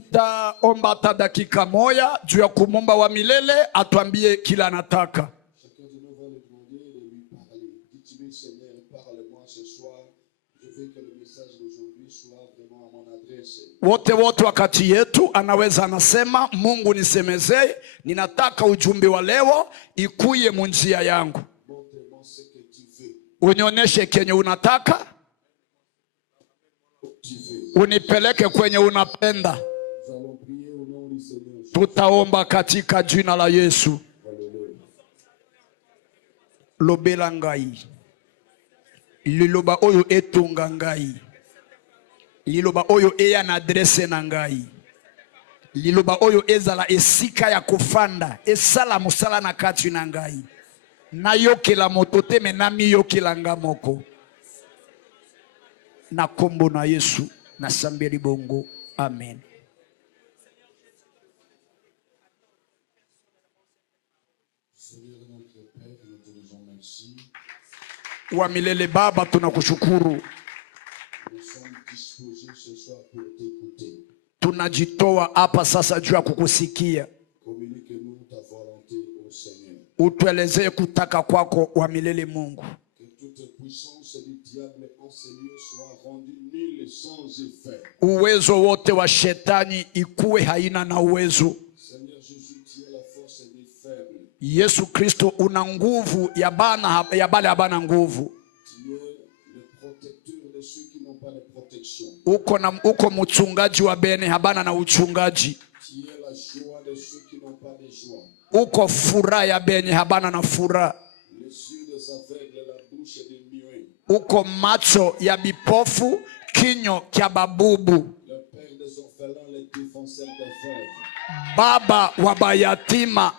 Tutaomba hata dakika moja juu ya kumomba wa milele atuambie kila anataka. Chacun de nous va le demander de lui parler. Dites-lui, Seigneur, parle-moi ce soir. Je veux que le message d'aujourd'hui soit vraiment à mon adresse. Wote wakati yetu anaweza anasema, Mungu nisemezee, ninataka ujumbe wa leo ikuye munjia yangu. Montre-moi ce que tu veux. Unionyeshe kenye unataka. Unipeleke kwenye unapenda. Nous allons prier au nom du Seigneur. Tutaomba katika jina la Yesu. Lobela ngai. Liloba oyo etunga ngai. Liloba oyo eya na adresse na ngai. Liloba oyo ezala esika ya kufanda. Esala musala na kati na ngai. Na yokela motote menami yokela ngamoko. Na kombo na Yesu. Na sambeli bongo. Amen. Seigneur notre Père, nous te disons merci. Wa milele Baba, tunakushukuru. Nous sommes disposés ce soir pour t'écouter. Tunajitoa hapa sasa juu ya kukusikia. Communique-nous ta volonté au Seigneur. Utuelezee kutaka kwako wa milele Mungu. Que toute puissance du diable en ce lieu soit rendue nulle sans effet. Uwezo wote wa shetani ikuwe haina na uwezo. Seigneur Jésus, tu es la force des faibles. Yesu Kristo una nguvu ya bana ya bale abana nguvu. Tu es le protecteur de ceux qui n'ont pas de protection. Uko mchungaji wa bene habana na uchungaji. Tu es la joie de ceux qui n'ont pas de joie. Uko furaha ya bene habana na furaha. Les yeux des aveugles, la bouche des muets. Uko macho ya bipofu, kinyo kya babubu. Le père des orphelins, le défenseur des veuves. Baba wa bayatima,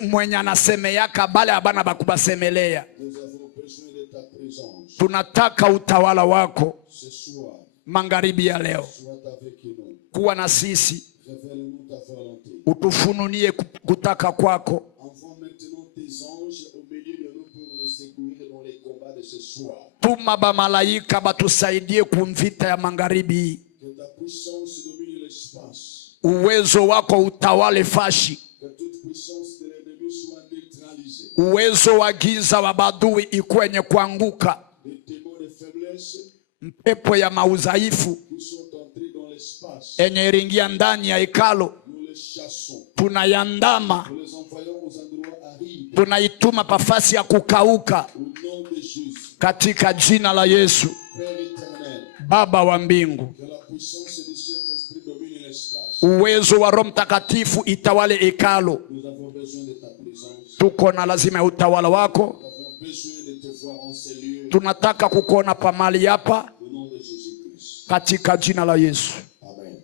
mwenye anasemeaka bale abana bakubasemelea. Nous avons besoin de ta présence. Tunataka utawala wako Ce soir, magharibi ya leo. sois avec nous. Kuwa na sisi, Révèle-nous ta volonté. utufununie kutaka kwako. Envoie maintenant tes anges au milieu de nous pour nous secourir dans les combats de ce soir. Tuma ba malaika batusaidie kumvita ya magharibi. Que ta puissance domine l'espace. Uwezo wako utawale fashi. Que toute puissance de l'ennemi soit neutralisée. Uwezo wa giza wa badui ikwenye kuanguka. Les démons de faiblesse Mpepo ya maudhaifu qui sont entrés dans l'espace, enye iringia ndani ya hekalo nous les chassons. tunayandama, Nous les envoyons aux endroits arides. tunaituma pafasi ya kukauka Au nom de Jésus. katika jina la Yesu. Père éternel, Baba wa mbingu, que la puissance du Saint-Esprit domine l'espace. uwezo wa Roho Mtakatifu itawale hekalo. Nous avons besoin de ta présence. Tuko na lazima ya utawala wako. Nous avons besoin de te voir en ces lieux. Tunataka kukuona pamali hapa Au nom de Jésus-Christ. katika jina la Yesu. Amen.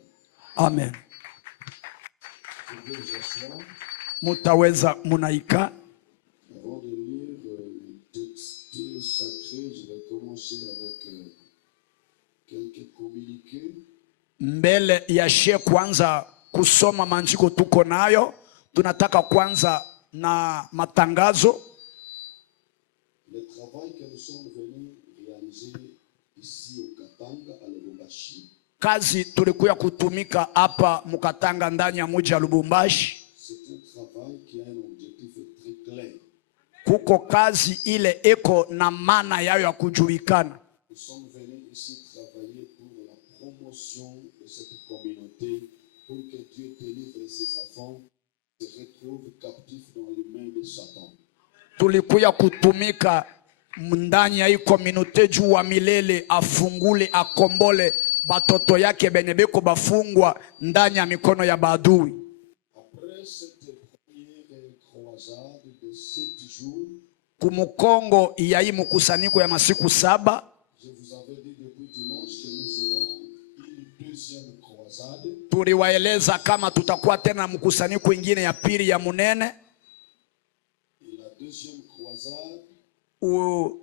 Amen. Je vais vous asseoir. Mutaweza munaika. Avant de lire le texte sacré, je vais commencer avec quelques communiqués. Mbele ya she kwanza kusoma manjiko tuko nayo, tunataka kwanza na matangazo. Le travail que nous sommes venus réaliser ici au Katanga, à Lubumbashi, Kazi tulikuya kutumika hapa Mukatanga ndani ya mji wa Lubumbashi. c'est un travail qui a un objectif très clair. Kuko kazi ile eko na maana yayo ya kujulikana. Nous sommes venus ici travailler pour la promotion de cette communauté, pour que Dieu délivre ses enfants qui se retrouvent captifs dans les mains de Satan. Tulikuya kutumika ndani ya hii community juu wa milele afungule akombole batoto yake benye beko bafungwa ndani ya mikono ya badui. Après cette première croisade de 7 jours, Kumukongo ya hii mkusanyiko ya masiku 7, je vous avais dit depuis dimanche que nous aurons une deuxième croisade. tuliwaeleza kama tutakuwa tena mkusanyiko ingine ya pili ya munene. Et la deuxième croisade,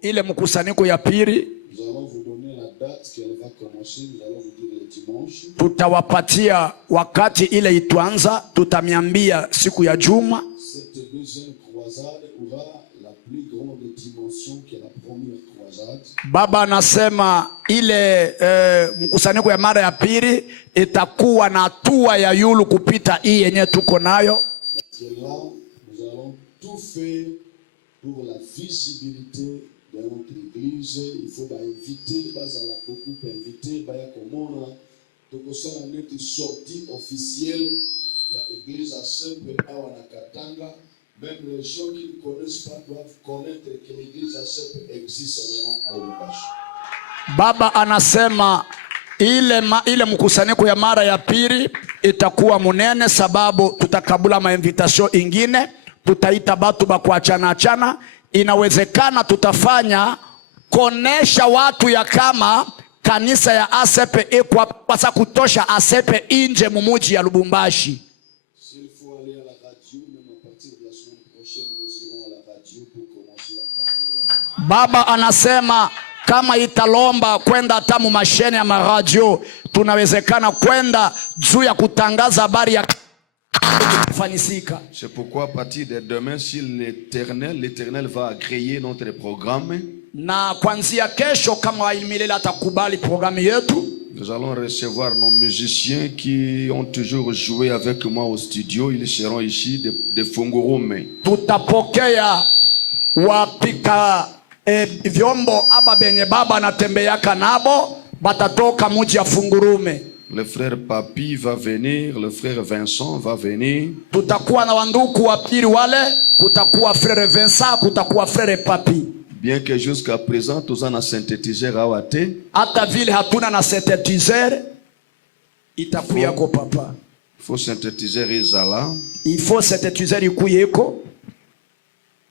Ile mkusanyiko ya pili nous allons vous donner la date qu'elle va commencer. Nous allons vous dire le dimanche. tutawapatia wakati ile ituanza, tutamiambia siku ya juma. Cette deuxième croisade aura la plus grande dimension que la première croisade. Baba anasema ile mkusanyiko ya mara ya pili itakuwa na hatua ya yulu kupita hii yenye tuko nayo. Parce que là, nous allons tout faire pour la visibilité de notre église. Il faut inviter, beaucoup inviter, comme on a notre sortie officielle de l'église à Saint-Pierre. Même les gens qui ne connaissent pas doivent connaître que l'église à Saint-Pierre existe maintenant à Lubumbashi. Baba anasema ile mkusanyiko ya mara ya pili itakuwa munene, sababu tutakabula mainvitation ingine, tutaita batu ba kuachana achana. Inawezekana tutafanya konesha watu ya kama kanisa ya ACP iko pasa kutosha ACP inje mumuji ya Lubumbashi. S'il faut aller à la radio, même à partir de la semaine prochaine, nous irons à la radio pour commencer à parler. Baba anasema kama italomba kwenda hata mu mashine ya maradio, tunawezekana kwenda juu ya kutangaza habari ya kufanisika. C'est pourquoi à partir de demain, si l'Éternel va agréer notre programme, na kuanzia kesho kama milele atakubali programu yetu, nous allons recevoir nos musiciens qui ont toujours joué avec moi au studio. Ils seront ici de Fungurume. Tutapokea wapika vyombo aba benye baba anatembeaka nabo batatoka muji ya Fungurume. Le frère Papi va venir, le frère Vincent va venir. Tutakuwa na wanduku wa pili wale, kutakuwa frère Vincent, kutakuwa frère Papi. Bien que jusqu'à présent tous en a synthétiseur awate. Hata vile hatuna na synthétiseur, itakuya ko papa. Il faut synthétiseur izala. Il faut synthétiseur ikuyeko.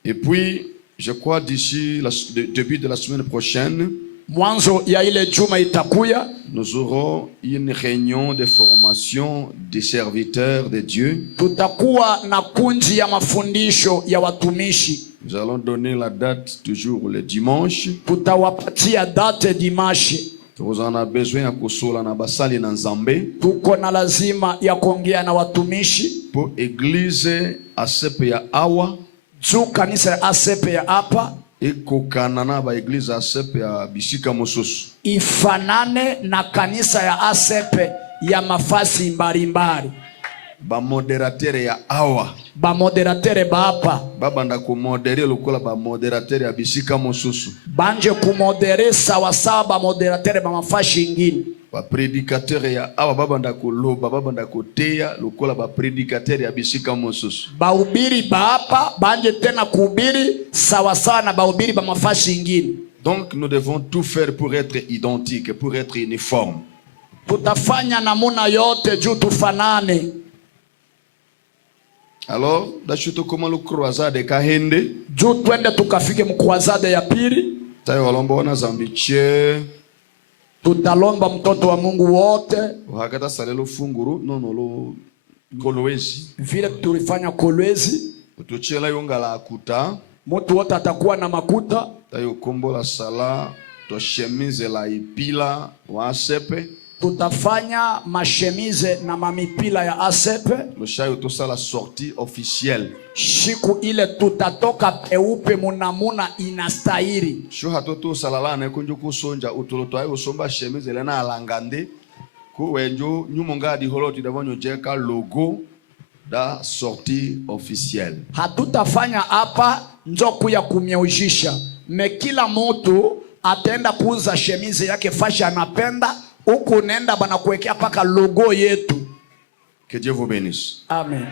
Et puis je crois d'ici le début de la semaine prochaine, mwanzo ya ile juma itakuya, nous aurons une réunion de formation des serviteurs de Dieu. Tutakuwa na kunji ya mafundisho ya watumishi. Nous allons donner la date toujours le dimanche. Tutawapatia date dimanche. Vous en avez besoin ya kusola na basali na nzambe. Tuko na lazima ya kuongea na watumishi. Pour église ACP ya awa. Juu kanisa ya ACP ya hapa ekokana na ba église ACP ya bisika mosusu. Ifanane na kanisa ya ACP ya mafasi mbalimbali. Ba moderateur ya awa. Ba moderateur ba hapa. Baba nda ku modérer lokola ba moderateur ya bisika mosusu. Banje ku modérer sawa sawa ba moderateur ba mafashi ingine. Ba prédicateur ya awa baba nda ku loba, baba nda ku teya lokola ba prédicateur ya bisika mosusu. Ba ubiri ba hapa banje tena kuhubiri sawa sawa na ba ubiri ba mafashi ingine. Donc nous devons tout faire pour être identiques, pour être uniformes. Tutafanya namuna yote juu tufanane. Alors, dashuto koma lu croisade kahende. Juu twende tukafike mkroisade ya pili. Tayo walomba wana zambiche. Tutalomba mtoto wa Mungu wote. Wakata salelo funguru nono lo Kolwezi. Vile tulifanya Kolwezi. Utuchela yongala akuta. Mtu wote atakuwa na makuta. Tayo kombo la sala to chemise la ipila wa ACP. Tutafanya mashemize na mamipila ya ACP. Lushayo to sala sortie officielle. Shiku ile tutatoka peupe munamuna inastahili. Sho hatoto salala na kunjuku sonja utoloto ayo somba chemise lena alangande. Ku wenjo nyumonga di holoti davonyo jeka logo da sortie officielle. Hatutafanya hapa njoku ya kumyeujisha. Kila mtu atenda kuuza shemize yake fashi anapenda. Huku nenda bana kuwekea paka logo yetu. Que Dieu vous bénisse. Amen.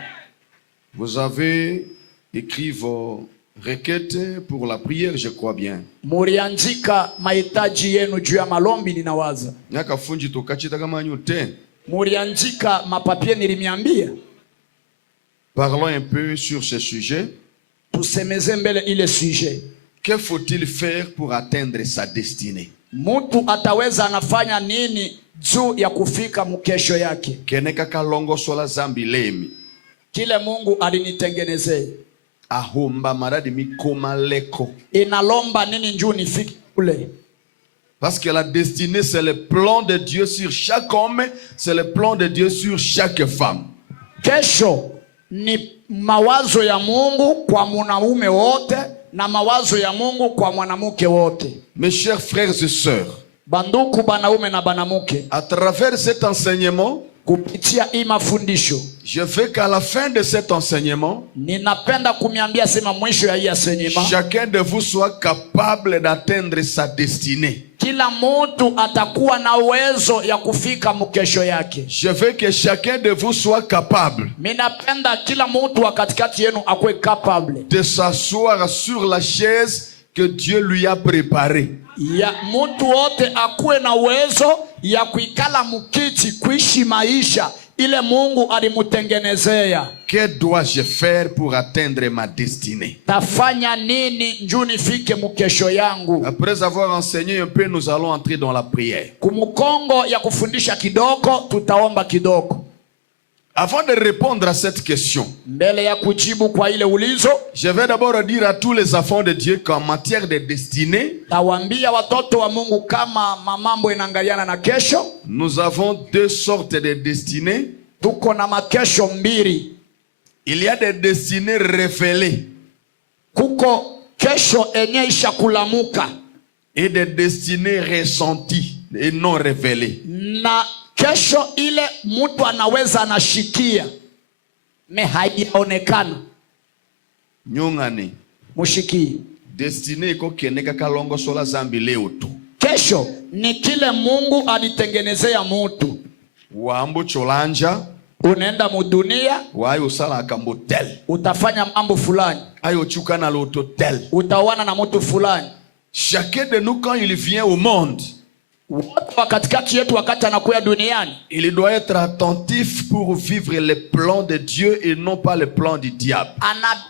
Vous avez écrit vos requêtes pour la prière, je crois bien. Muriandika mahitaji yenu juu ya malombi ninawaza. Nyaka funji tokachita kama nyote. Muriandika mapapie nilimiambia. Parlons un peu sur ce sujet. Tusemeze mbele ile sujet. Que faut-il faire pour atteindre sa destinée? Mtu ataweza anafanya nini juu ya kufika mkesho yake? Keneka kalongo sola zambi lemi. Kile Mungu alinitengenezea. Ahomba maradi mikoma leko. Inalomba nini njoo nifike kule? Parce que la destinée c'est le plan de Dieu sur chaque homme, c'est le plan de Dieu sur chaque femme. Kesho ni mawazo ya Mungu kwa mwanaume wote na mawazo ya Mungu kwa mwanamke wote. Mes chers frères et sœurs, Banduku banaume na banamuke. À travers cet enseignement, Kupitia hii mafundisho, je veux qu'à la fin de cet enseignement, ninapenda kumiambia sema mwisho ya hii enseignement, chacun de vous soit capable d'atteindre sa destinée. kila mtu atakuwa na uwezo ya kufika mkesho yake. Je veux que chacun de vous soit capable Minapenda kila mtu wa katikati yenu akuwe capable de s'asseoir sur la chaise que Dieu lui a préparée. ya mtu wote akuwe na uwezo ya kuikala mukiti kuishi maisha ile Mungu alimutengenezea. Que dois-je faire pour atteindre ma destinée? Tafanya nini njoo nifike mkesho yangu? Après avoir enseigné un peu, nous allons entrer dans la prière. Kumukongo ya kufundisha kidogo, tutaomba kidogo. Avant de répondre à cette question, Mbele ya kujibu kwa ile ulizo, je vais d'abord dire à tous les enfants de Dieu qu'en matière de destinée, tawaambia watoto wa Mungu kama mamambo inaangaliana na kesho. nous avons deux sortes de destinées. Tuko na makesho mbili. Il y a des destinées révélées Kuko kesho enye isha kulamuka et des destinées ressenties et non révélées. na kesho ile mtu anaweza anashikia me haijaonekana. Nyongane, Mushikie. destinée iko keneka kalongo sola zambi leo tu. Kesho ni kile Mungu alitengenezea mtu. Waambo cholanja, Unaenda mudunia, wayo sala akambotel. utafanya mambo fulani, Ayo chukana l'autotel. utawana na mtu fulani. Chacun de nous, quand il vient au monde, Watu wa katikati yetu wakati anakuya duniani, il doit être attentif pour vivre les plans de Dieu et non pas les plans du diable.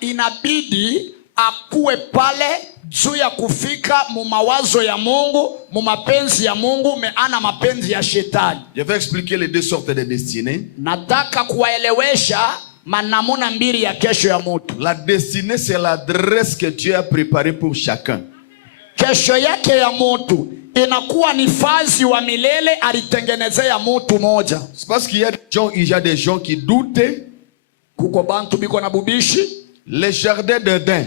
inabidi akuwe pale juu ya kufika mu mawazo ya Mungu, mu mapenzi ya Mungu, ana mapenzi ya shetani. Je vais expliquer les deux sortes de destinées. Nataka kuwaelewesha manamuna mbili ya kesho ya mtu. La destinée, c'est l'adresse que Dieu a préparée pour chacun. Kesho yake ya mtu inakuwa ni fazi wa milele alitengenezea mtu moja. C'est parce qu'il y a des gens qui doutent. Kuko bantu biko na bubishi. Le jardin d'Éden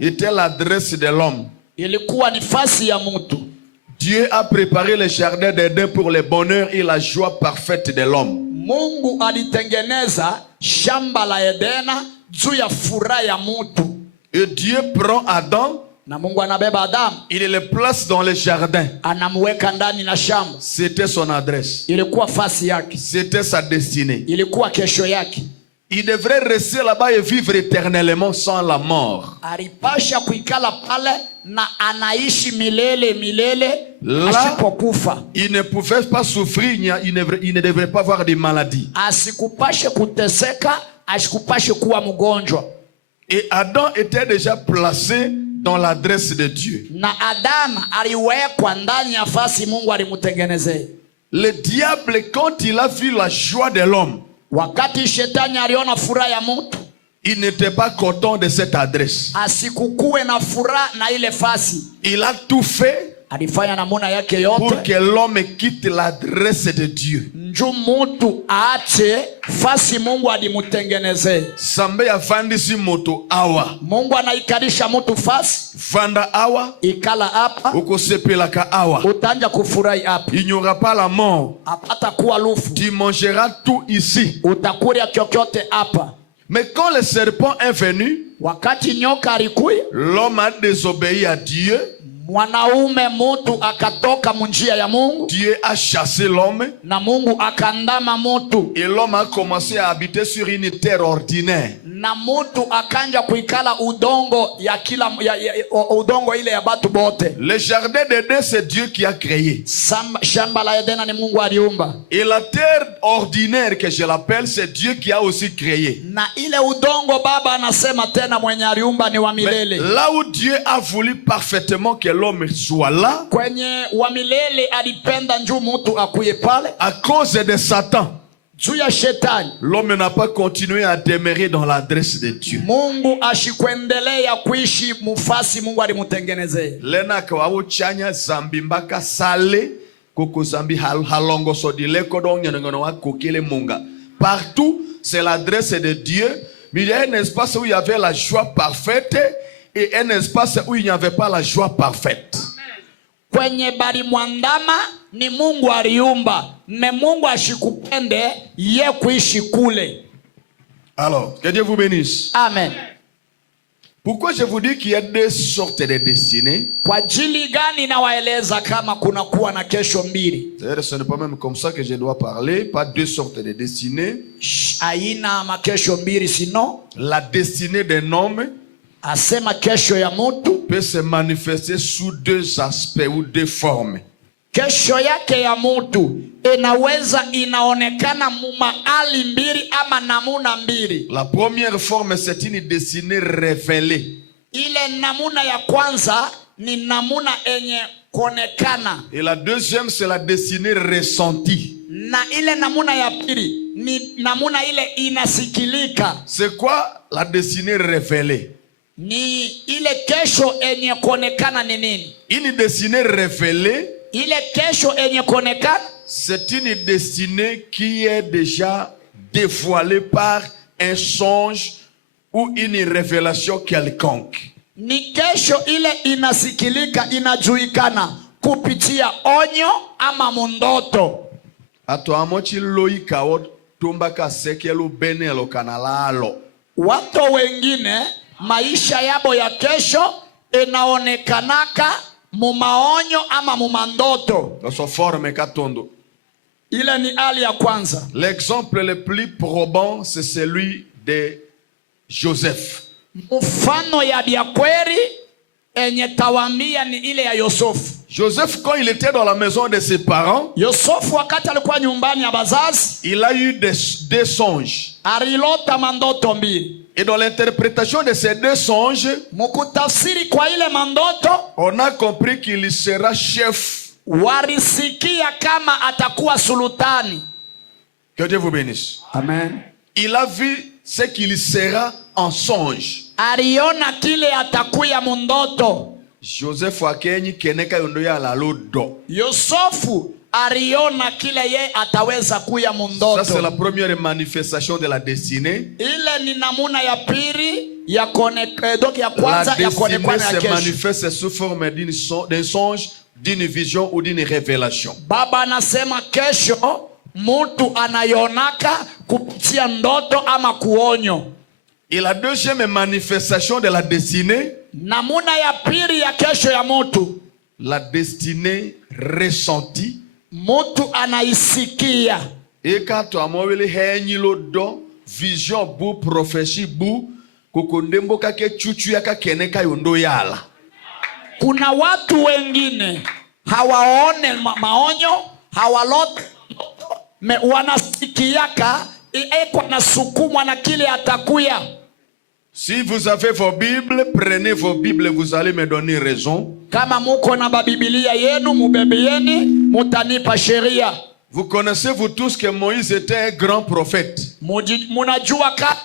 était l'adresse de l'homme. Ilikuwa ni fazi ya mtu. Dieu a préparé le jardin d'Éden pour le bonheur et la joie parfaite de l'homme. Mungu alitengeneza shamba la Edena juu ya furaha ya mtu. Et Dieu prend Adam, Na Mungu anabeba Adamu, il le place dans le jardin. anamweka ndani na shamba. C'était son adresse. Ilikuwa fasi yake. C'était sa destinée. Ilikuwa kesho yake. Il devrait rester là-bas et vivre éternellement sans la mort. Alipasha kuikala pale na anaishi milele Là, asipokufa. il ne pouvait pas souffrir, il ne devrait pas avoir de maladie. Asikupashe kuteseka, asikupashe kuwa mgonjwa. Et Adam était déjà placé dans l'adresse de Dieu. Na Adamu aliwekwa ndani ya fasi Mungu alimutengenezea. Le diable, quand il a vu la joie de l'homme, wakati shetani aliona furaha ya mtu, il n'était pas content de cette adresse. Asikukuwe na furaha na ile fasi. Il a tout fait Alifanya namuna yake pour yote que l'homme quitte l'adresse de Dieu. njoo mtu aache fasi Mungu alimutengenezea. Sambe ya fandisi moto awa. Mungu anaikalisha mtu fasi. Fanda awa. Ikala hapa. Ukosepelaka awa. Utanja kufurahi hapa. Il n'y aura pas la mort. Apata kuwa lufu. Tu mangeras tout ici. Utakulia kyokyote hapa. Mais quand le serpent est venu, wakati nyoka alikuya, l'homme a désobéi à Dieu. Mwanaume mtu akatoka munjia ya Mungu. Dieu a chassé l'homme. Na Mungu akandama mtu. Et l'homme a commencé à habiter sur une terre ordinaire. Na mtu akanja kuikala udongo ya kila udongo ile ya batu bote. Le jardin d'Éden, c'est Dieu qui a créé. Shamba la Edena ni Mungu aliumba. Et la terre ordinaire que je l'appelle, c'est Dieu qui a aussi créé. Na ile udongo baba anasema tena mwenye aliumba ni wa milele. Là où Dieu a voulu parfaitement que l'homme soit là, kwenye wa milele alipenda njoo mtu akuye pale, à cause de Satan, juu ya shetani, l'homme n'a pas continué à demeurer dans l'adresse de Dieu. Mungu ashikuendelea kuishi mufasi Mungu alimutengenezea. Lena kwa chanya zambi mbaka sale koko zambi halongo sodile kodong nyangono wa kokele munga. Partout, c'est l'adresse de Dieu. Mais il y a un espace où il y avait la joie parfaite et un espace où il n'y avait pas la joie parfaite. kwenye bari mwandama ni Mungu aliumba. Me Mungu ashikupende ye kuishi kule. Alors, que Dieu vous bénisse. Amen. Pourquoi je vous dis qu'il y a deux sortes de destinées? Kwa ajili gani nawaeleza kama kuna kuwa na kesho mbili? D'ailleurs, ce n'est pas même comme ça que je dois parler, pas deux sortes de destinées. Aina makesho mbili sino. La destinée d'un homme asema kesho ya mtu peut se manifester sous deux aspects ou deux formes. Kesho yake ya mtu inaweza inaonekana mahali mbili ama namuna mbili. La première forme, c'est une destinée révélée. Ile namuna ya kwanza ni namuna enye konekana. Et la deuxième, c'est la destinée ressentie. Na ile namuna ya pili ni namuna ile inasikilika. C'est quoi la destinée révélée? Ni ile kesho enye konekana ni nini? Une destinée révélée, ile kesho enye konekana, c'est une destinée qui est déjà dévoilée par un songe ou une révélation quelconque. Ni kesho ile inasikilika, inajuikana kupitia onyo ama mundoto. Atoamochi loika tumbaka sekelo benelo kanalalo. Watu wengine maisha yabo ya kesho inaonekanaka mumaonyo ama mumandoto. Dans forme katondo. Ile ni hali ya kwanza. L'exemple le plus probant, c'est celui de Joseph. Mfano ya biakweri enye tawambia ni ile ya Yosefu. Joseph, quand il était dans la maison de ses parents, Yosefu wakati alikuwa nyumbani ya bazazi, il a eu des songes. alilota mandoto mbili. Et dans l'interprétation de ces deux songes, mukutafsiri kwa ile mandoto, on a compris qu'il sera chef. warisikia kama atakuwa sultani. Que Dieu vous bénisse. Amen. Il a vu ce qu'il sera en songe. Aliona kile atakuya mundoto. Joseph akenyi keneka yondoya la lodo. Yosefu aliona kile ye ataweza kuya mundoto. Ça c'est la première manifestation de la destinée. Ile ni namuna ya pili ya donc ya kwanza ya konekana ya kesho. La destinée se manifeste sous forme d'un songe, d'une vision ou d'une révélation. Baba anasema kesho mtu anayonaka kupitia ndoto ama kuonyo. Et la deuxième manifestation de la destinée, namuna ya pili ya kesho ya mtu, la destinée ressentie. Mtu anaisikia. Et quand amowele henyilo do vision bu prophétie bu kokondembo kake chuchu yaka keneka yondo yala. Kuna watu wengine hawaone maonyo, hawalote, wanasikiaka eko na sukumwa na kile atakuya. Si vous avez vos Bibles, prenez vos Bibles, vous allez me donner raison. Kama muko na Biblia yenu mubebieni, mutanipa sheria. Vous connaissez vous tous que Moïse était un grand prophète. Munajua kama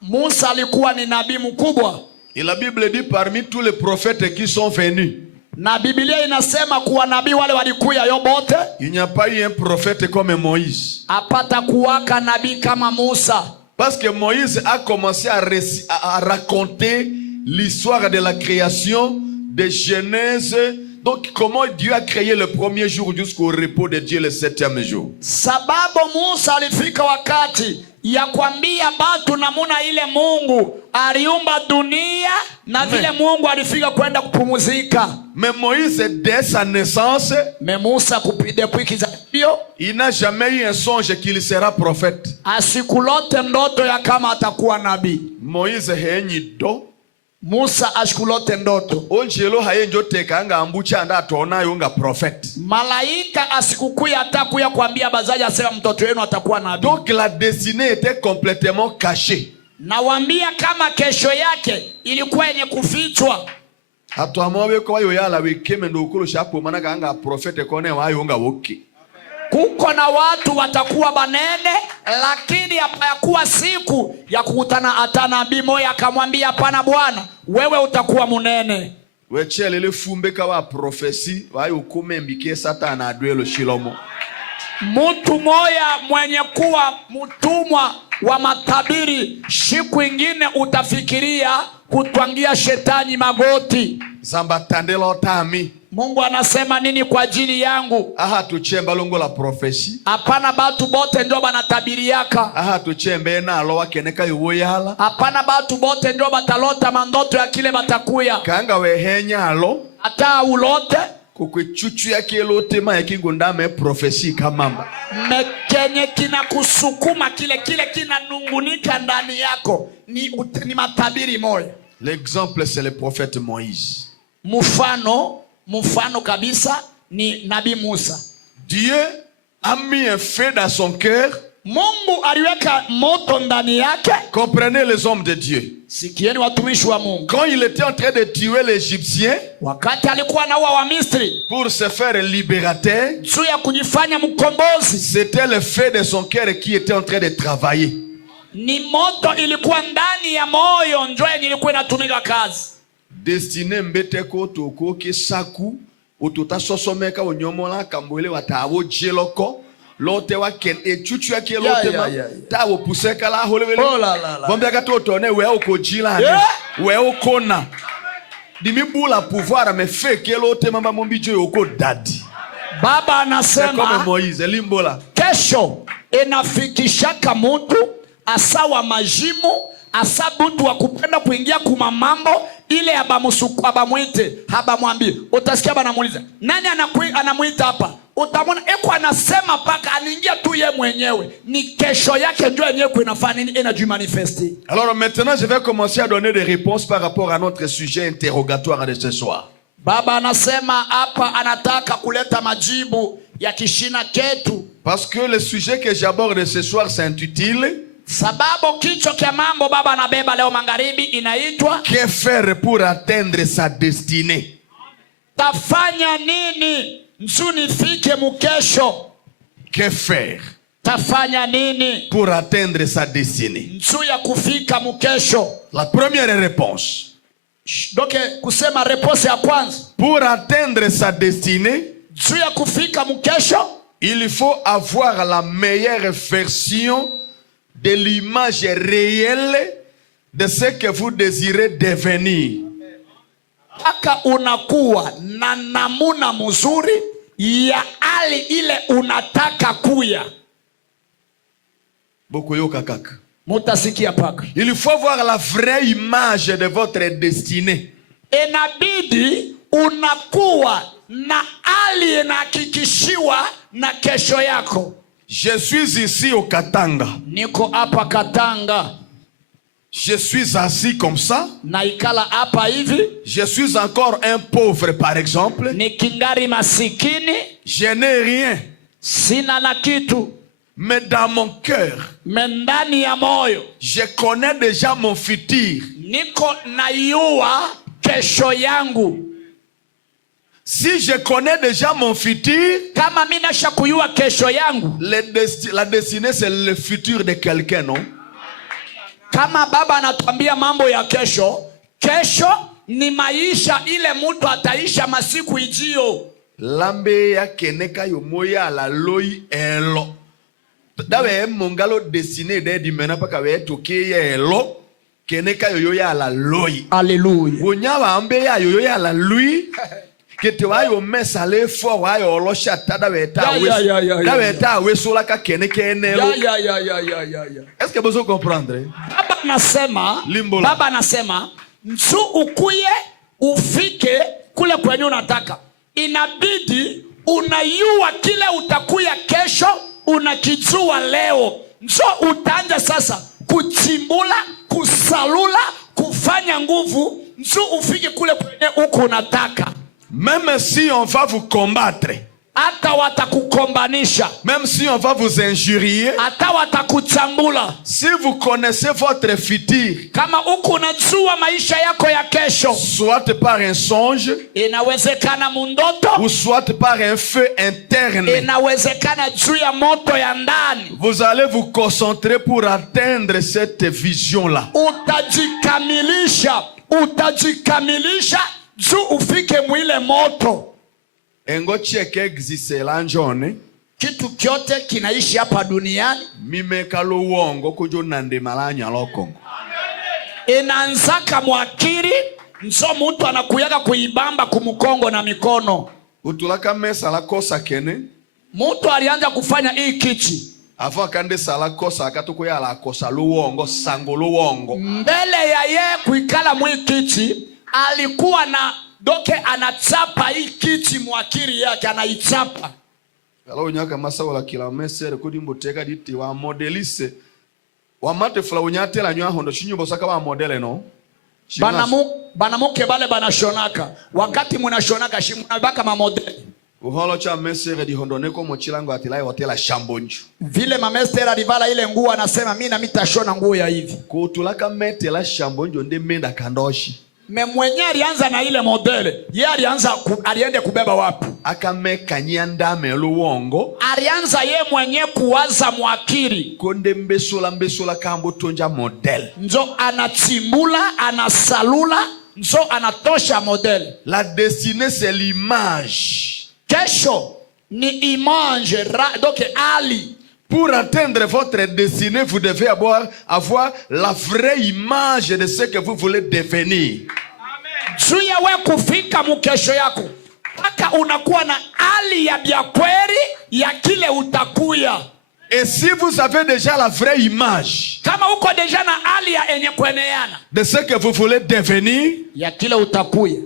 Musa alikuwa ni nabii mkubwa. Et la Bible dit parmi tous les prophètes qui sont venus, na Biblia inasema kuwa nabii wale walikuya yobote, il n'y a pas eu un prophète comme Moïse. Apata kuwaka nabii kama Musa. Parce que Moïse a commencé à raconter l'histoire de la création, de Genèse. Donc comment Dieu a créé le premier jour jusqu'au repos de Dieu le septième jour. Sababu Musa alifika wakati ya kwambia batu namuna ile Mungu aliumba dunia na vile Mungu alifika kwenda kupumzika. Mais Moïse, dès sa naissance, Musa depuis kizalio, il n'a jamais eu un songe qu'il sera prophète. Asikulote ndoto ya kama atakuwa nabii. Moïse henyi do. Musa ashikulote ndoto. Onjelo hayenjo tekanga ambucha anda atona yonga prophet. Malaika asikukuya atakuya kuambia bazaji asema mtoto wenu atakuwa nabii. Donc la destinée était complètement cachée. Nawambia kama kesho yake ilikuwa yenye kufichwa. Atoamowe kwa yoyala wekeme ndokolo shapo manaka anga prophet kone wa yonga woki. Kuko na watu watakuwa banene, lakini hapakuwa siku ya kukutana atanabii moya akamwambia hapana bwana, wewe utakuwa munene. Wechelele fumbeka wa profesi wa yukume mbike satana adwelo shilomo. Mtu moya mwenye kuwa mtumwa wa matabiri, siku ingine utafikiria kutwangia shetani magoti. Zamba tandelo tami. Mungu anasema nini kwa ajili yangu? Aha tuchemba longo la prophecy. Hapana batu bote ndio banatabiriaka. Aha tuchembe na alowa keneka yoyala. Hapana batu bote ndio batalota mandoto ya kile batakuya. Kanga wehenya alo. Hata ulote. Kukwechuchu ya kilote ma ya kingondame prophecy kamamba. Mekenye kina kusukuma kile kina nungunika ndani yako. Ni matabiri moja. L'exemple c'est le prophète Moïse. Mufano kabisa ni Nabii Musa. Dieu a mis un feu dans son cœur. Mungu aliweka moto ndani yake. Comprenez les hommes de Dieu. Sikieni watumishi wa Mungu. Quand il était en train de tuer l'Égyptien, wakati alikuwa anaua wa Misri pour se faire libérateur, juu ya kujifanya mkombozi, c'était le feu de son cœur qui était en train de travailler. Ni moto ilikuwa ndani ya moyo ndio ilikuwa inatumika kazi. Destiné mbeteko toko kisaku utota sosomeka onyomola kambole watabo jeloko lote wa ken echuchu yake lote ma tawo puseka la holewele vombe katoto ne we okojila we okona dimibula pouvoir me fake lote mama mombijo yoko dadi. Baba anasema kama Moise limbola kesho inafikishaka mtu asawa majimu asa mtu wa kupenda kuingia kuma mambo ile abamusuku abamwite habamwambie. Utasikia banamuuliza nani anamuita hapa, utamwona eko anasema paka anaingia tu ye mwenyewe, ni kesho yake ndio yenyewe inafanya nini energy manifester. Alors maintenant je vais commencer à donner des réponses par rapport à notre sujet interrogatoire de ce soir. Baba anasema hapa anataka kuleta majibu ya kishina ketu, parce que le sujet que j'aborde ce soir s'intitule sababu kichwa kia mambo baba anabeba leo magharibi inaitwa que faire pour atteindre sa destinée. Tafanya nini nzuni fike mukesho? Que faire? Tafanya nini pour atteindre sa destinée? nzu ya kufika mukesho. La première réponse. Donc kusema réponse ya kwanza, pour atteindre sa destinée, nzu ya kufika mukesho, il faut avoir la meilleure version de l'image réelle de ce que vous désirez devenir. Aka unakuwa na namuna mzuri ya hali ile unataka kuya. Bokoyo kakaka. Mutasikia paka. Il faut voir la vraie image de votre destinée. Inabidi unakuwa na hali inahakikishiwa na kesho yako. Je suis ici au Katanga. Niko hapa Katanga. Je suis assis comme ça. Naikala hapa hivi. Je suis encore un pauvre par exemple. Nikingari masikini. Je n'ai rien. Sina na kitu. Mais dans mon cœur, mendani ya moyo, je connais déjà mon futur. Niko nayua kesho yangu. Si je connais déjà mon futur, kama mimi nashakuyua kesho yangu, la destinée c'est le futur de quelqu'un, non? Kama baba anatuambia mambo ya kesho, kesho ni maisha ile mtu ataisha masiku ijio. Lambe ya keneka yomoya la loi elo. Dawe mongalo destiné de dimena paka we toke elo keneka yoya la loi. Alléluia. Onyawa ambe ya yoya la lui. Kete wa yo mesale fo wa yo lo shata dawe ta we sola ka keneka enelo. Est-ce que vous comprenez? Baba nasema nsu ukuye ufike kule kwenye unataka. Inabidi unayua kile utakuya kesho, unakijua leo. Nso utanja sasa kuchimbula, kusalula, kufanya nguvu, nso ufike kule kwenye uko unataka. Même si on va vous combattre, hata watakukombanisha, même si on va vous injurier, hata watakuchambula, si vous connaissez votre futur, kama uko unajua maisha yako ya kesho, soit par un songe, inawezekana mundoto, ou soit par un feu interne, inawezekana juu ya moto ya ndani, vous allez vous concentrer pour atteindre cette vision-là. Utajikamilisha juu ufike mwile moto. Engo cheke existe lanjone. Kitu kyote kinaishi hapa duniani. Mime kalo uongo kujo nande malanya lokongo. Inaanzaka mwakiri nso mtu anakuyaka kuibamba kumukongo na mikono. Utulaka mesa la kosa kene. Mtu alianza kufanya hii kichi. Avant kande sala kosa akatuko ya la kosa luongo sango luongo. Mbele ya ye kuikala mwi kichi alikuwa na doke anachapa hii kichi mwakiri yake anaichapa. Alo nyaka masa wala kila mesere kudi mboteka diti wa modelise. Wa mate fula unyate la nywa hondo chinyumbo saka wa modele no. Banamuke bale banashonaka. Wakati munashonaka shimunabaka mamodele. Uholo cha mesere di hondo neko mochilango atilai hotela shambonju. Vile mamestere alivala ile nguo anasema mimi na mitashona nguo ya hivi. Kutulaka mete la shambonju nde menda kandoshi. Mwenye alianza na ile modele. Ye aliende kubeba wapi? Akameka nyandame luongo. Alianza ye mwenye kuwaza mwakiri. Konde mbesola kambo tonja model. Njo anatimbula, anasalula, njo anatosha modele. La destinée c'est l'image. Kesho ni image, donc ali. Pour atteindre votre destinée, vous devez avoir la vraie image de ce que vous voulez devenir. Zuya we kufika mukesho yako. Paka unakuwa na ali ya biakweri ya kile utakuya. Et si vous avez déjà la vraie image kama uko deja na ali ya enye kweneana de ce que vous voulez devenir, ya kile utakuya,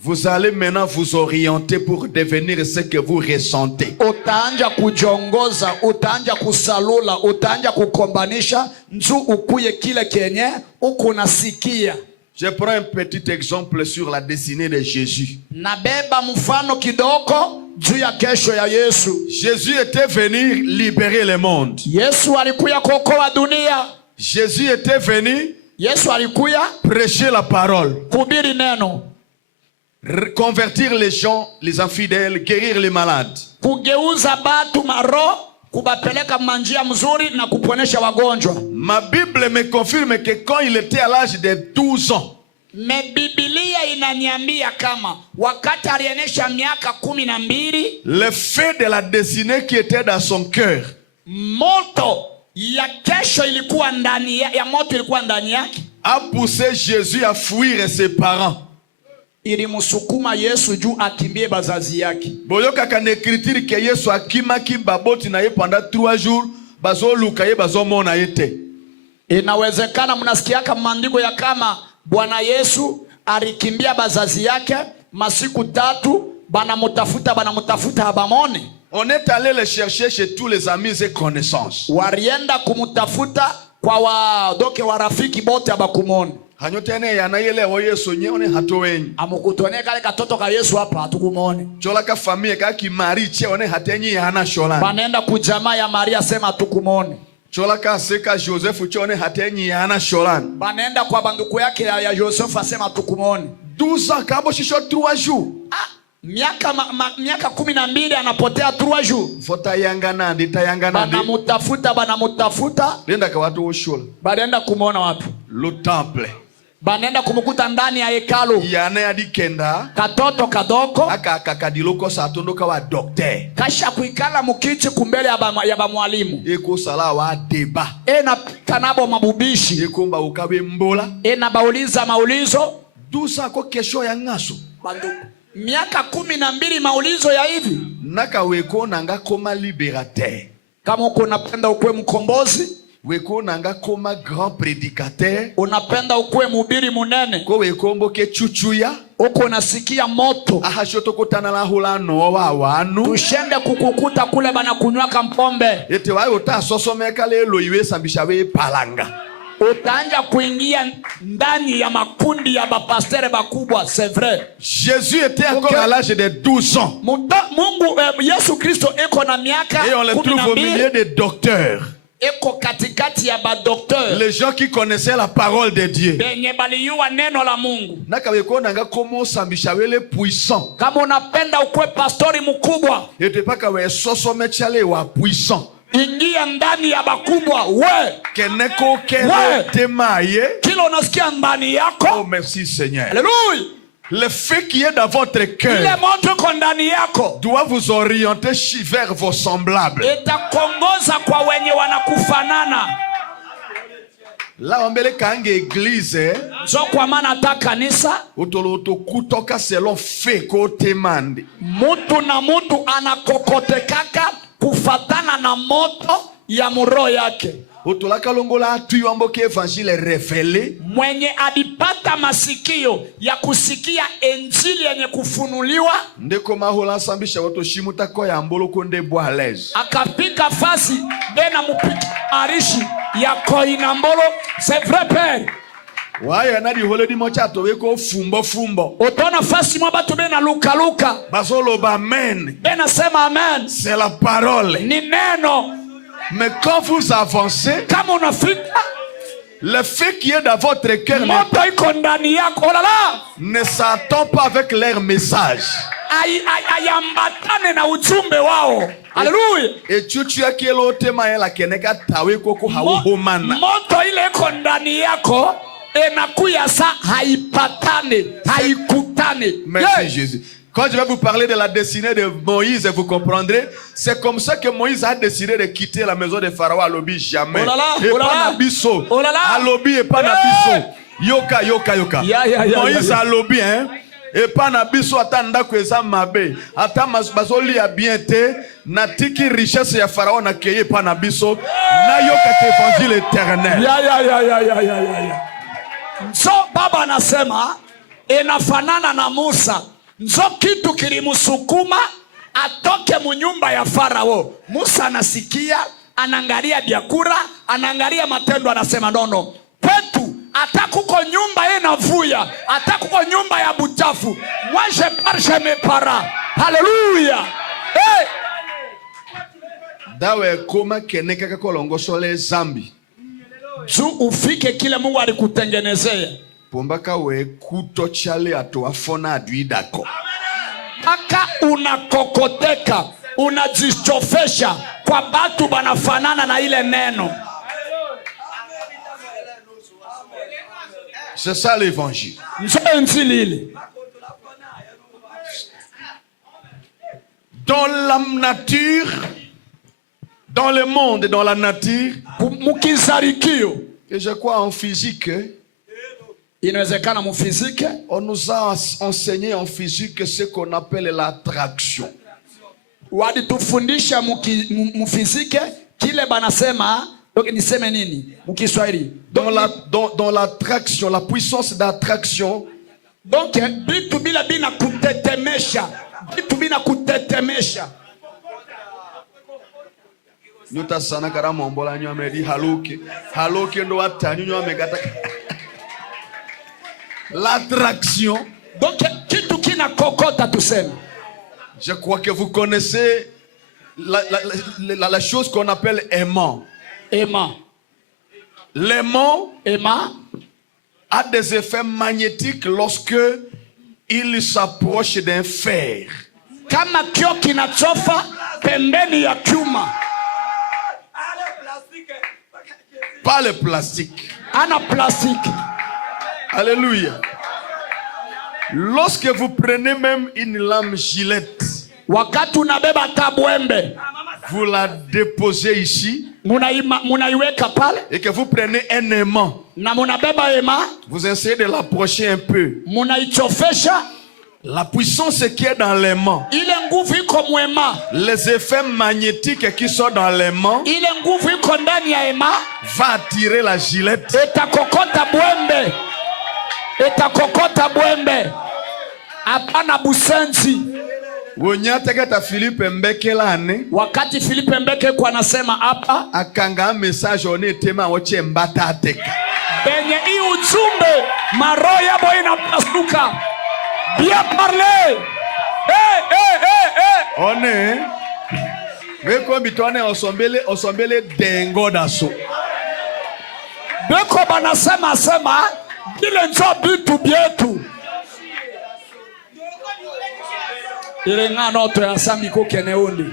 vous allez maintenant vous orienter pour devenir ce que vous ressentez. Utaanja kujongoza, utaanja kusalula, utaanja kukombanisha nju ukuye kile kenye ukunasikia. Je prends un petit exemple sur la destinée de Jésus. Nabeba mfano kidogo juu ya kesho ya Yesu. Jésus était venu libérer le monde. Yesu alikuya kuokoa dunia. Jésus était venu Yesu alikuya prêcher la parole, kuhubiri neno, convertir les gens, les infidèles, guérir les malades. Kugeuza batu maro, kubapeleka manjia mzuri na kuponesha wagonjwa. Ma Bible me confirme que quand il était à l'âge de 12 ans, me Biblia inaniambia kama wakati alienesha miaka 12, le feu de la destinée qui était dans son cœur, moto ya kesho ilikuwa ndani ya moto ilikuwa ndani yake, a poussé Jésus à fuir ses parents. Ilimusukuma Yesu juu akimbie bazazi yake. Boyoka kana écriture que Yesu akimaki baboti na ye pendant 3 jours, bazo luka ye bazo mona yete. Inawezekana mnasikiaka maandiko ya kama Bwana Yesu alikimbia bazazi yake masiku 3, banamutafuta habamone. On est allé le chercher chez tous les amis et connaissances. Warienda kumutafuta kwa doke warafiki bote abakumone. Hanyotene yanayele wa Yesu nyone hatoweni. Amukutone kale katoto ka Yesu hapa hatukumone. Chola ka famille ka ki mari cheone hatenyi hana shola. Banenda kujamaa ya Maria sema hatukumone. Chola ka seka Joseph cheone hatenyi hana shola. Banenda kwa banduku yake ya Joseph asema hatukumone. 12 ans kabo shisho 3 jours. Miaka 12 anapotea 3 jours. Fota yangana ndita yangana. Banamutafuta. Lenda ka watu ushola. Banenda kumona wapi? Le temple. Banenda kumukuta ndani ya hekalu. Yana yadikenda. Katoto kadoko. Aka kakadiloko satondoka wa docteur. Kasha kuikala mukichi kumbele ya ba mwalimu. Eko sala wa deba. Na kanabo mabubishi. Eko mba ukabe mbola. Na bauliza maulizo. 12 ans ko kesho ya ngaso. Banduku. Miaka 12 maulizo ya hivi. Naka weko nanga koma libérateur. Kama uko unapenda ukwe mkombozi, weko nanga koma grand prédicateur. Unapenda ukwe mhubiri munene, ko weko mboke chuchuya. Uko unasikia moto. Ahashoto kutana la hulano wa wanu. Tushende kukukuta kule bana kunywaka mpombe. Ete wa uta sosomeka lelo iwe sambisha we palanga. Utaanja kuingia ndani ya makundi ya bapastere bakubwa, c'est vrai. Jésus était encore à l'âge de 12 ans. Mungu Yesu Kristo eko na miaka 12. Et on le trouve au milieu des docteurs. Eko katikati ya ba docteurs. Les gens qui connaissaient la parole de Dieu. Benye baliyua neno la Mungu. Naka weko nanga komo sambisha wele puissant. Kama unapenda ukwe pastori mkubwa. Ete paka we sosome chale wa puissant. Ingia ndani ya bakubwa we. Keneko kele temaye. Kila unasikia ndani yako. Oh merci Seigneur. Alléluia. Le feu qui est dans votre cœur doit vous orienter vers vos semblables. La ombele kange église. Njo kwa maana ta kanisa. Utoloto kutoka selon fait ko temande. Mutu na mutu anakokotekaka kufatana na moto ya muro yake. Utolaka longola atu amboke evangile révélé. Mwenye alipata masikio ya kusikia injili yenye kufunuliwa. Ndeko mahola sambisha watu shimuta kwa ya mbolo konde boalez. Akapika fasi bena mupika arishi ya koina mbolo. C'est vrai père. Waya na di hole di mochato weko fumbo. Otona fasi mwa batu bena luka. Basolo ba amen. Bena sema amen. C'est la parole. Ni neno. Mais quand vous avancez, le fait qui est dans votre cœur ne s'attend pas avec leur message. Alléluia. Et tu as qui est l'autre la keneka tawe koko hauhomana. Moto ile kondani yako enakuya sa haipatane, haikutane. Merci Jésus. Quand je vais vous parler de la destinée de Moïse, vous comprendrez, c'est comme ça que Moïse a décidé de quitter la maison de Pharaon à l'obi jamais. Et pas nabiso. À l'obi et pas nabiso. Yoka. Moïse à l'obi, hein. Et pas nabiso atanda kweza mabe. Ata bazoli a bien te na tiki richesse ya Pharaon na keye pas nabiso. Na yoka te évangile éternel. Ya. So baba anasema inafanana na Musa. Nzo kitu kilimusukuma atoke munyumba ya Farao. Musa anasikia, anangalia biakura, anangalia matendo, anasema nono. Petu atakuko nyumba ye navuya, atakuko nyumba ya buchafu. Moi je me para. Hallelujah. Hey. Dawe koma keneka kolongo sole zambi. Ju ufike kile Mungu alikutengenezea. Pombaka we kuto chale atoafona aduidako. Aka unakokoteka, unajichofesha kwa batu banafanana na ile neno. C'est ça l'évangile. Dans la nature, dans le monde, dans la nature, et je crois en physique, on nous a enseigné en physique ce qu'on appelle l'attraction. Dans l'attraction, la puissance d'attraction, donc l'attraction. Donc, je crois que vous connaissez la chose qu'on appelle aimant. L'aimant a des effets magnétiques lorsque il s'approche d'un fer. Pas le plastique. Alléluia. Lorsque vous prenez même une lame gilette, vous la déposez ici, et que vous prenez un aimant, vous essayez de l'approcher un peu. La puissance qui est dans l'aimant, les effets magnétiques qui sont dans l'aimant, va attirer la gilette. Wakati Philippe Mbeke kwa nasema hapa akanga message one tema oche mbata ateka benye hii ujumbe maroho yabo inapasuka bien parler one weko bitone osombele dengo daso beko banasema ile njo bitu bietu ile ngano to ya samiko keneondi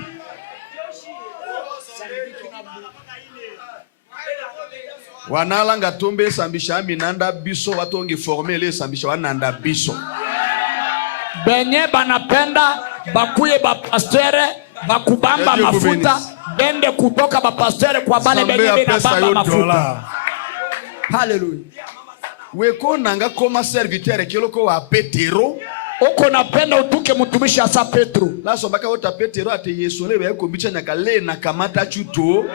wanalanga tombe sambisha minanda biso watongi formele sambisha wananda biso benye banapenda bakuye ba pastere bakubamba mafuta bende kutoka ba pastere kwa bale benye na bamba mafuta Hallelujah. Weko nanga koma serviteur kiloko wa Petero. Uko napenda utuke mtumishi asa Petro. La sombaka wota Petero ate yesole wa yako mbicha nyakale na kamata chuto.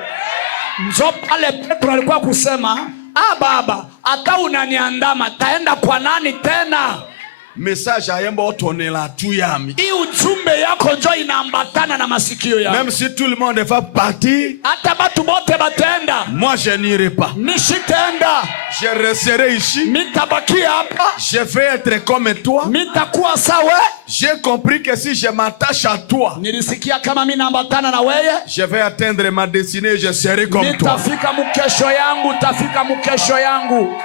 Njo pale Petro alikuwa kusema, baba, hata unaniandama, taenda kwa nani tena? Message ayemba otonela tu yami. Hii ujumbe yako njo inaambatana na masikio yangu. Même si tout le monde va partir, hata batu bote batenda, moi je n'irai pas. Nishitenda. Je resterai ici. Mitabaki hapa. Je vais être comme toi. Mitakuwa sawa. J'ai compris que si je m'attache à toi, nilisikia kama mimi naambatana na wewe, je vais atteindre ma destinée, je serai comme toi. Nitafika mkesho yangu, tafika mkesho yangu.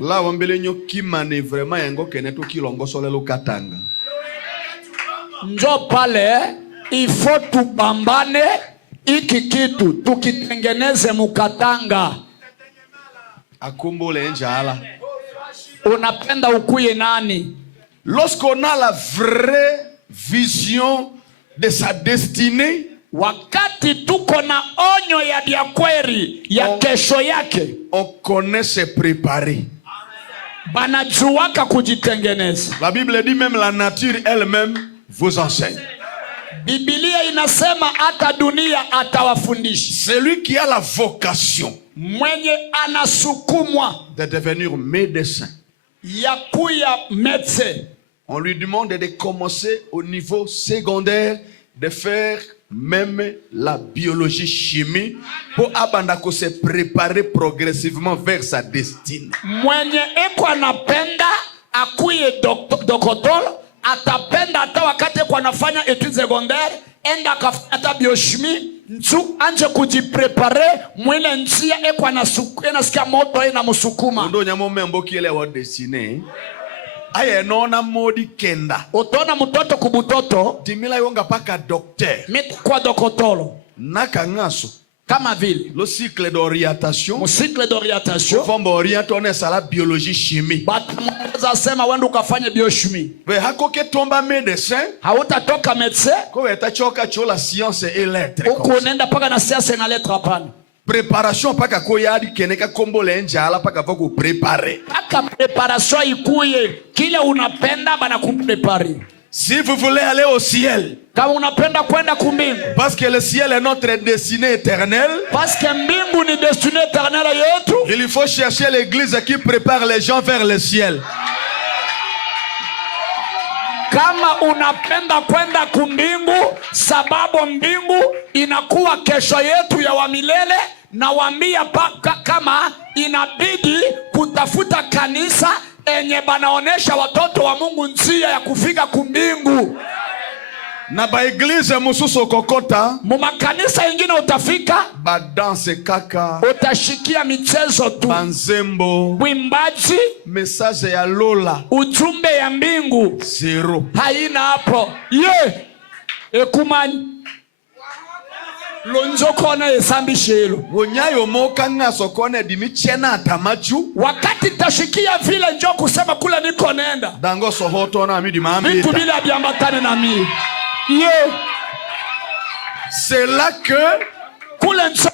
La wambele nyo kimane vraiment yango keneto kilongo solelo katanga. Njo pale ifo tupambane iki kitu tukitengeneze mukatanga. Akumbole njala. Unapenda ukuye nani? Lorsqu'on a la vraie vision de sa destinée, wakati tuko na onyo ya diakweri ya kesho yake, on connaît se préparer. Banajuaka kujitengeneza. La Bible dit même la nature elle-même vous enseigne. Biblia inasema hata dunia atawafundisha. Celui qui a la vocation mwenye anasukumwa de devenir médecin, ya kuya médecin, on lui demande de commencer au niveau secondaire, de faire même la biologie chimie pour abandako se préparer progressivement vers sa destinée. Mwenye eko anapenda akuye dokotolo, atapenda hata wakati kwa nafanya études secondaires, enda kafanya biochimie, nchu anje kujiprepare mwile njia eko anasikia moto ina musukuma. Ndo nyamo membo kiele wa destinée. Aye nona modi kenda. Utona mtoto kubutoto. Dimila yonga paka docteur. Miti kwa dokotolo. Naka ngaso. Kama vile. Le cycle d'orientation. Mon cycle d'orientation. Fomba oriente on est la biologie chimie. Bata mweza sema wendo ukafanya biochimie. We hakoke tomba médecin. Hauta toka médecin. Kowe tachoka cho la science et lettres. Uko nenda paka na science na lettres hapana. Préparation paka koyadi keneka kombole njala paka voko préparer. Paka préparation ikuye kile unapenda bana kuprepare. Si vous voulez aller au ciel, kama unapenda kwenda kumbingu, parce que le ciel est notre destinée éternelle, parce que mbingu ni destinée éternelle yetu, il faut chercher l'église qui prépare les gens vers le ciel. Kama unapenda kwenda kumbingu, sababu mbingu inakuwa kesho yetu ya wamilele, na wambia kama inabidi kutafuta kanisa enye banaonesha watoto wa Mungu njia ya kufika kumbingu. Na ba eglise mususo kokota, muma kanisa ingine utafika ba danse kaka, utashikia michezo tu, banzembo, wimbaji, message ya lola, ujumbe ya mbingu zero, haina hapo. Ekumani lonjo kona esambi shelo wonyayo moka ngaso kone dimichena atamachu, wakati tashikia vile njo kusema kula niko nenda dango sohoto na midi mambi vitu bila biambatane na mimi. C'est là que kule njo